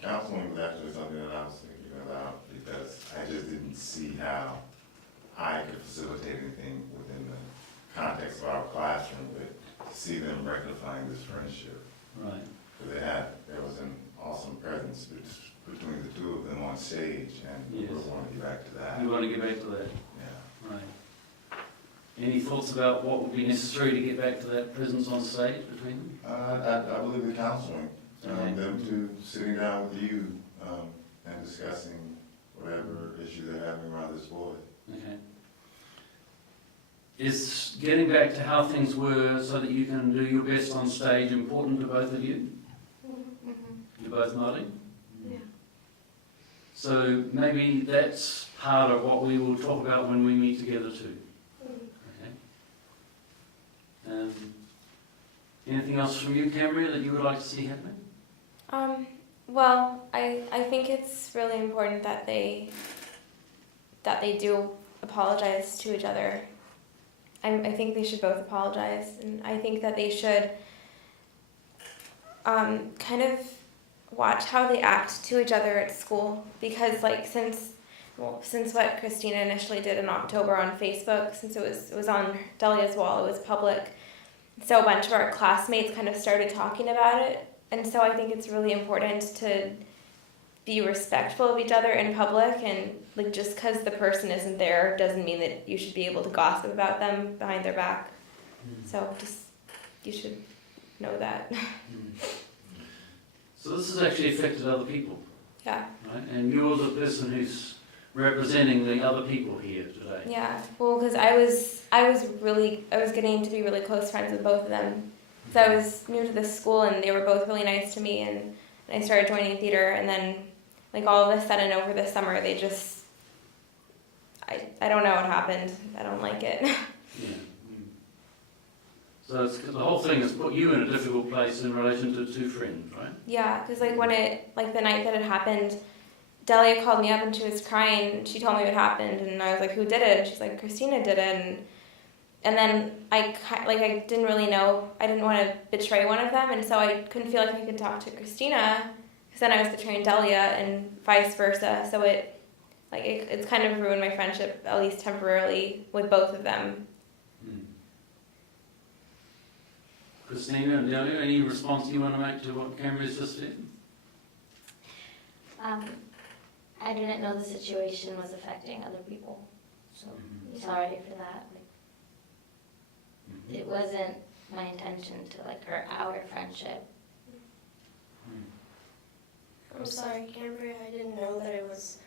Counseling was actually something that I was thinking about because I just didn't see how I could facilitate anything within the context of our classroom, but to see them rectifying this friendship. Right. Because there was an awesome presence between the two of them on stage, and Yes. we want to get back to that. You want to get back to that? Yeah. Right. Any thoughts about what would be necessary to get back to that presence on stage between them? I believe the counseling, them two sitting down with you and discussing whatever issue they're having around this boy. Okay. Is getting back to how things were so that you can do your best on stage important to both of you? Mm-hmm. You're both nodding? Yeah. So maybe that's part of what we will talk about when we meet together too. Okay. Anything else from you, Cambria, that you would like to see happening? Well, I think it's really important that they do apologize to each other. I think they should both apologize, and I think that they should kind of watch how they act to each other at school, because like since what Christina initially did in October on Facebook, since it was on Delia's wall, it was public, so a bunch of our classmates kind of started talking about it, and so I think it's really important to be respectful of each other in public, and like just because the person isn't there doesn't mean that you should be able to gossip about them behind their back. So just you should know that. So this has actually affected other people, Yeah. right? And you're the person who's representing the other people here today. Yeah. Well, because I was getting to be really close friends with both of them. So I was new to this school, and they were both really nice to me, and I started joining theater, and then like all of a sudden over the summer they just I don't know what happened. I don't like it. Yeah. So it's, the whole thing has put you in a difficult place in relation to two friends, right? Yeah, because like the night that it happened, Delia called me up and she was crying. She told me what happened, and I was like, "Who did it?" And she's like, "Christina did it." And then I didn't really know. I didn't want to betray one of them, and so I couldn't feel like I could talk to Christina, because then I was betraying Delia, and vice versa. So it's kind of ruined my friendship, at least temporarily, with both of them. Christina and Delia, any response you want to make to what Cambria's just said? I didn't know the situation was affecting other people, so sorry for that. It wasn't my intention to hurt our friendship. I'm sorry, Cambria, I didn't know that it was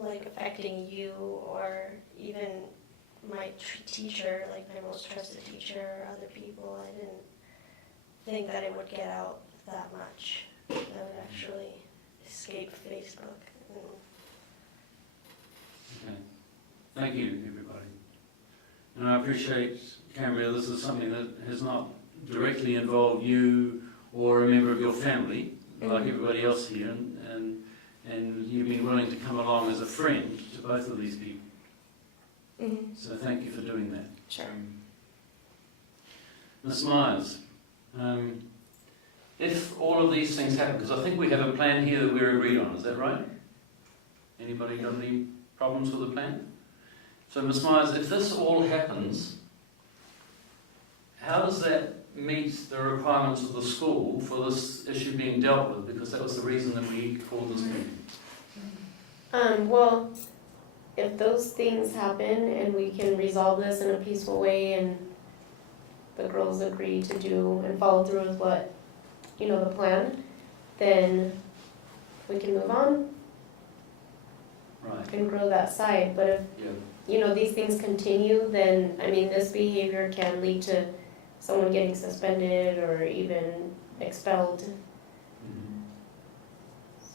affecting you or even my teacher, my most trusted teacher, or other people. I didn't think that it would get out that much, that would actually escape Facebook. Okay. Thank you, everybody. And I appreciate, Cambria, this is something that has not directly involved you or a member of your family, like everybody else here, and you've been willing to come along as a friend to both of these people. Mm-hmm. So thank you for doing that. Sure. Ms. Myers, if all of these things happen, because I think we have a plan here that we're agreed on, is that right? Anybody got any problems with the plan? So Ms. Myers, if this all happens, how does that meet the requirements of the school for this issue being dealt with? Because that was the reason that we called this meeting. Well, if those things happen and we can resolve this in a peaceful way and the girls agree to do and follow through with what, the plan, then we can move on Right. and grow that side. But if, Yeah. these things continue, then, this behavior can lead to someone getting suspended or even expelled. Mhm.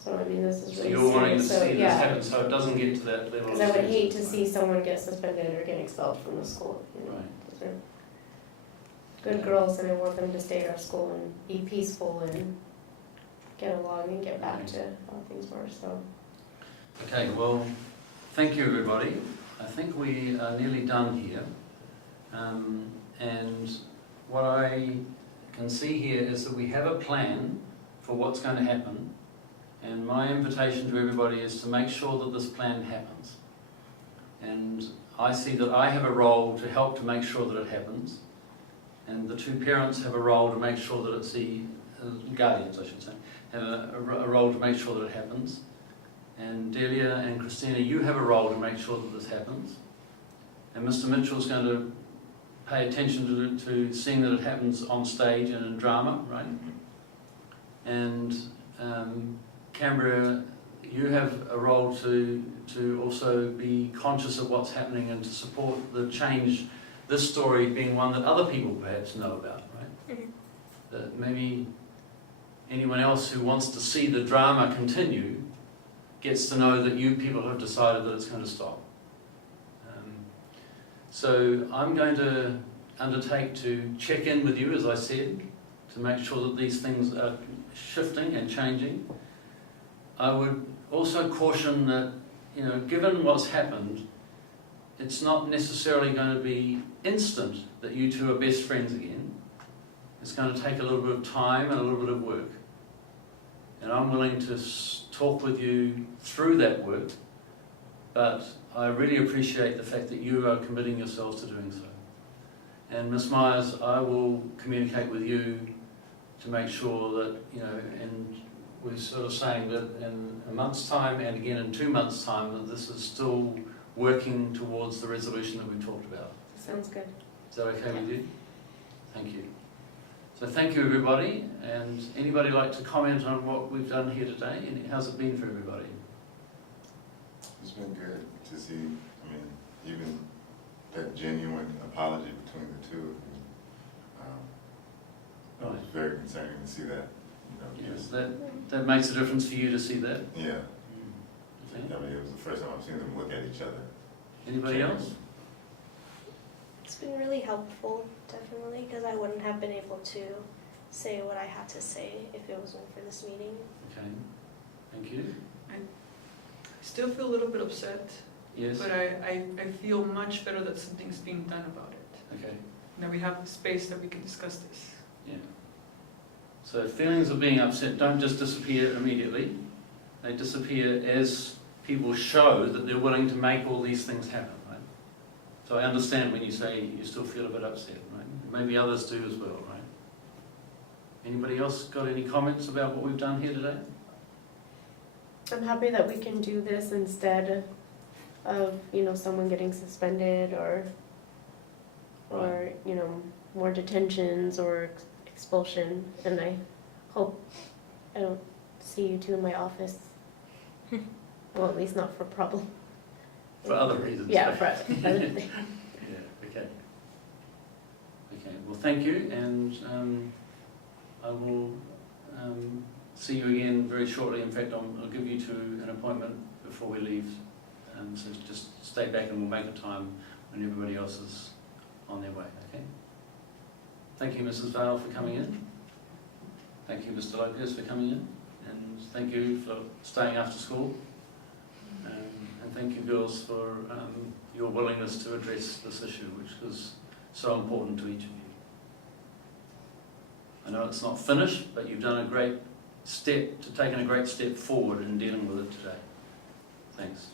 So, this is So really you're wanting to serious. So, see this yeah. happen so it doesn't get to that level. Because I would hate to see someone get suspended or get expelled from the school. Right. Those are good girls, and I want them to stay at our school and be peaceful and get along and get back to how things were. So Okay, well, thank you, everybody. I think we are nearly done here. And what I can see here is that we have a plan for what's going to happen. And my invitation to everybody is to make sure that this plan happens. And I see that I have a role to help to make sure that it happens. And the two parents have a role to make sure that it's the guardians, I should say, have a role to make sure that it happens. And Delia and Christina, you have a role to make sure that this happens. And Mr. Mitchell's going to pay attention to seeing that it happens on stage and in drama, right? And Canberra, you have a role to also be conscious of what's happening and to support the change, this story being one that other people perhaps know about, right? Mhm. That maybe anyone else who wants to see the drama continue gets to know that you people have decided that it's going to stop. So I'm going to undertake to check in with you, as I said, to make sure that these things are shifting and changing. I would also caution that, you know, given what's happened, it's not necessarily going to be instant that you two are best friends again. It's going to take a little bit of time and a little bit of work. And I'm willing to talk with you through that work, but I really appreciate the fact that you are committing yourselves to doing so. And Ms. Myers, I will communicate with you to make sure that, you know, and we're sort of saying that in a month's time and again in 2 months' time that this is still working towards the resolution that we talked about. Sounds good. Is that okay with you? Thank you. So thank you everybody, and anybody like to comment on what we've done here today and how's it been for everybody? It's been good to see, I mean, even that genuine apology between the two of you. It was very concerning to see that, you know. Yes, just, that makes a difference for you to see that. yeah. Okay. I mean, it was the first time I've seen them look at each other. Anybody else? It's been really helpful, definitely, because I wouldn't have been able to say what I had to say if it wasn't for this meeting. Okay, thank you. I still feel a little bit upset, Yes, but I feel much better that something's being done about it. okay, That we have the space that we can discuss this. yeah. So feelings of being upset don't just disappear immediately. They disappear as people show that they're willing to make all these things happen, right? So I understand when you say you still feel a bit upset, right? Maybe others do as well, right? Anybody else got any comments about what we've done here today? I'm happy that we can do this instead of, you know, someone getting suspended or you know, more detentions or expulsion. And I hope I don't see you two in my office. Well, at least not for problem. For other reasons. Yeah, right? for other things. Yeah, okay. Okay, well thank you, and I will see you again very shortly. In fact, I'll give you two an appointment before we leave. So just stay back and we'll make a time when everybody else is on their way, okay? Thank you, Mrs. Vale, for coming in. Thank you, Mr. Lopez, for coming in. And thank you for staying after school. And thank you, girls, for your willingness to address this issue, which was so important to each of you. I know it's not finished, but you've done a great step, taken a great step forward in dealing with it today. Thanks.